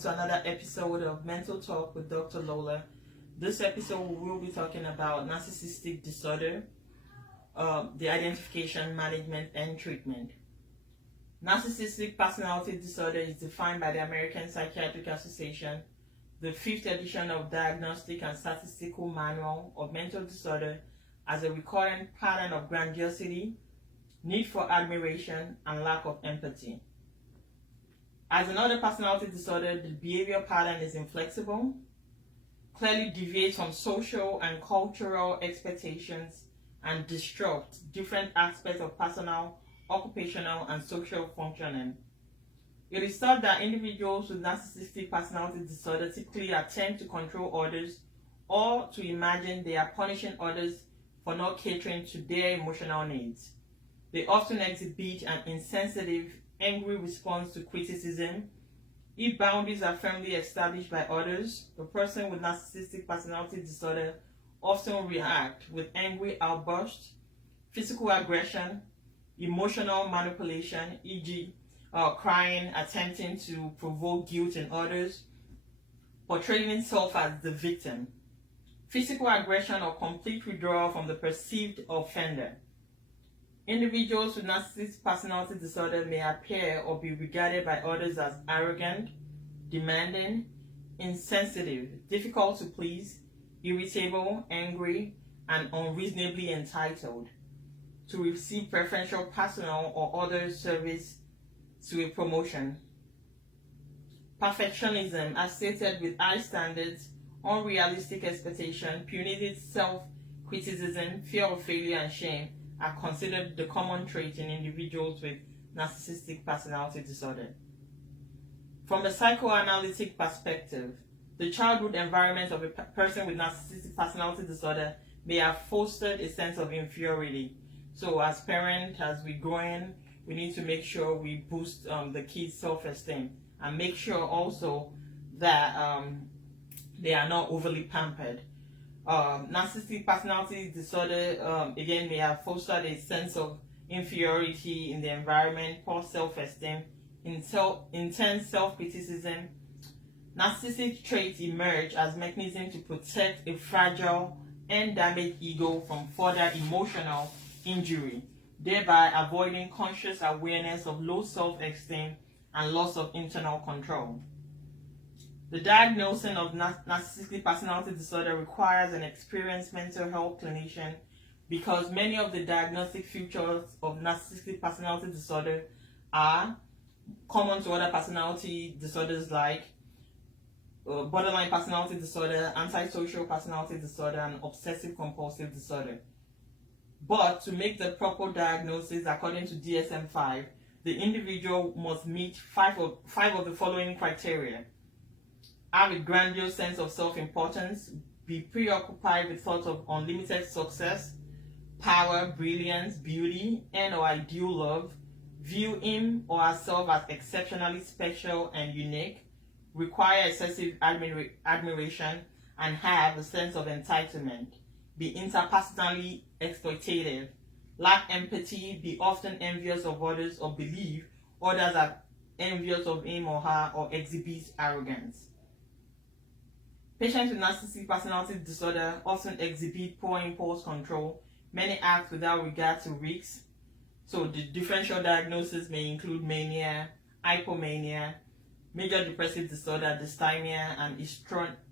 to another episode of Mental Talk with Dr. Lola. This episode we will be talking about narcissistic disorder, the identification, management, and treatment. Narcissistic personality disorder is defined by the American Psychiatric Association, the 5th edition of Diagnostic and Statistical Manual of Mental Disorder, as a recurrent pattern of grandiosity, need for admiration, and lack of empathy. As in other personality disorder, the behavior pattern is inflexible, clearly deviates from social and cultural expectations, and disrupts different aspects of personal, occupational, and social functioning. It is thought that individuals with narcissistic personality disorder typically attempt to control others or to imagine they are punishing others for not catering to their emotional needs. They often exhibit an insensitive, angry response to criticism. If boundaries are firmly established by others, the person with narcissistic personality disorder often react with angry outbursts, physical aggression, emotional manipulation, e.g., crying, attempting to provoke guilt in others, portraying itself as the victim, physical aggression or complete withdrawal from the perceived offender. Individuals with narcissistic personality disorder may appear or be regarded by others as arrogant, demanding, insensitive, difficult to please, irritable, angry, and unreasonably entitled to receive preferential personal or other service to a promotion. Perfectionism, associated with high standards, unrealistic expectation, punitive self-criticism, fear of failure, and shame, are considered the common trait in individuals with narcissistic personality disorder. From a psychoanalytic perspective, the childhood environment of a person with narcissistic personality disorder may have fostered a sense of inferiority. So as parents, as we grow in, we need to make sure we boost the kids' self-esteem and make sure also that they are not overly pampered. Narcissistic personality disorder, again, may have fostered a sense of inferiority in the environment, poor self-esteem, intense self-criticism. Narcissistic traits emerge as mechanisms to protect a fragile and damaged ego from further emotional injury, thereby avoiding conscious awareness of low self-esteem and loss of internal control. The diagnosis of narcissistic personality disorder requires an experienced mental health clinician because many of the diagnostic features of narcissistic personality disorder are common to other personality disorders like borderline personality disorder, antisocial personality disorder, and obsessive compulsive disorder. But to make the proper diagnosis according to DSM-5, the individual must meet five of the following criteria: have a grandiose sense of self-importance, be preoccupied with thoughts of unlimited success, power, brilliance, beauty, and/or ideal love, view him or herself as exceptionally special and unique, require excessive admiration, and have a sense of entitlement, be interpersonally exploitative, lack empathy, be often envious of others or believe others are envious of him or her, or exhibit arrogance. Patients with narcissistic personality disorder often exhibit poor impulse control. Many act without regard to risks. So the differential diagnosis may include mania, hypomania, major depressive disorder, dysthymia, and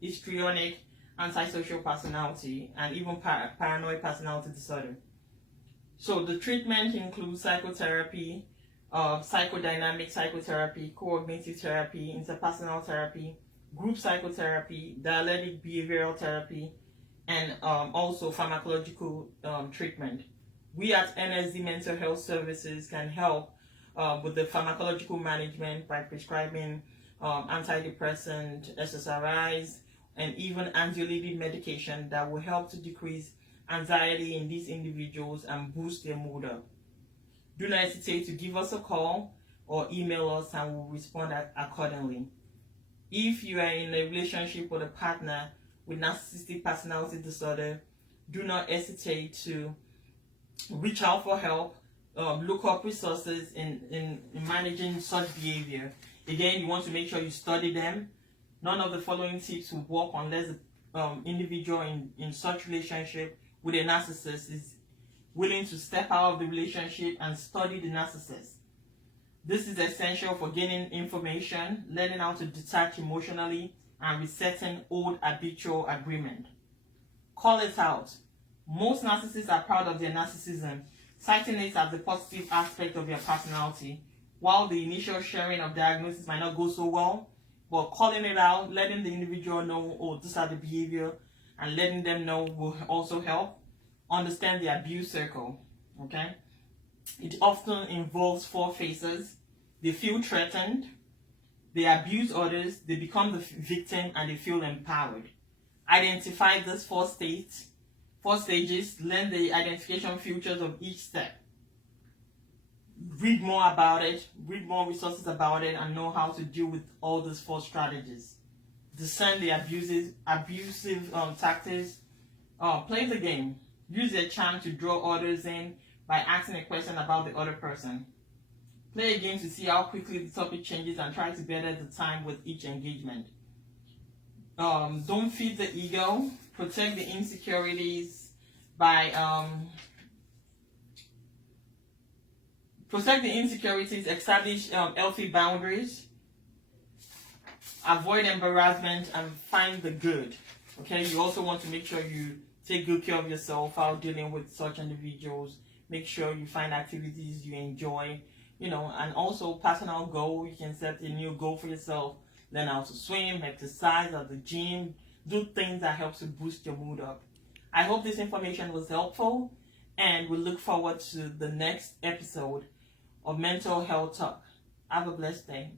histrionic antisocial personality, and even paranoid personality disorder. So the treatment includes psychotherapy, psychodynamic psychotherapy, cognitive therapy, interpersonal therapy, group psychotherapy, dialectic behavioral therapy, and also pharmacological treatment. We at NSD Mental Health Services can help with the pharmacological management by prescribing antidepressant, SSRIs, and even anxiolytic medication that will help to decrease anxiety in these individuals and boost their mood up. Do not hesitate to give us a call or email us and we'll respond accordingly. If you are in a relationship with a partner with narcissistic personality disorder, do not hesitate to reach out for help, look up resources in managing such behavior. Again, you want to make sure you study them None of the following tips will work unless the individual in such relationship with a narcissist is willing to step out of the relationship and study the narcissist. This is essential for gaining information, learning how to detach emotionally, and resetting old habitual agreement. Call it out. Most narcissists are proud of their narcissism, citing it as a positive aspect of their personality. While the initial sharing of diagnosis might not go so well, but calling it out, letting the individual know, oh, these are the behavior, and letting them know will also help. Understand the abuse circle, okay? It often involves 4 phases. They feel threatened, they abuse others, they become the victim, and they feel empowered. Identify these 4 stages, learn the identification features of each step. Read more about it, read more resources about it, and know how to deal with all these 4 strategies. Discern the abusive tactics. Play the game. Use your charm to draw others in by asking a question about the other person. Play a game to see how quickly the topic changes and try to better the time with each engagement. Don't feed the ego. Protect the insecurities by establish healthy boundaries, avoid embarrassment, and find the good. Okay, you also want to make sure you take good care of yourself while dealing with such individuals. Make sure you find activities you enjoy, and also personal goal. You can set a new goal for yourself. Learn how to swim, exercise at the gym, do things that helps to boost your mood up. I hope this information was helpful, and we look forward to the next episode of Mental Health Talk. Have a blessed day.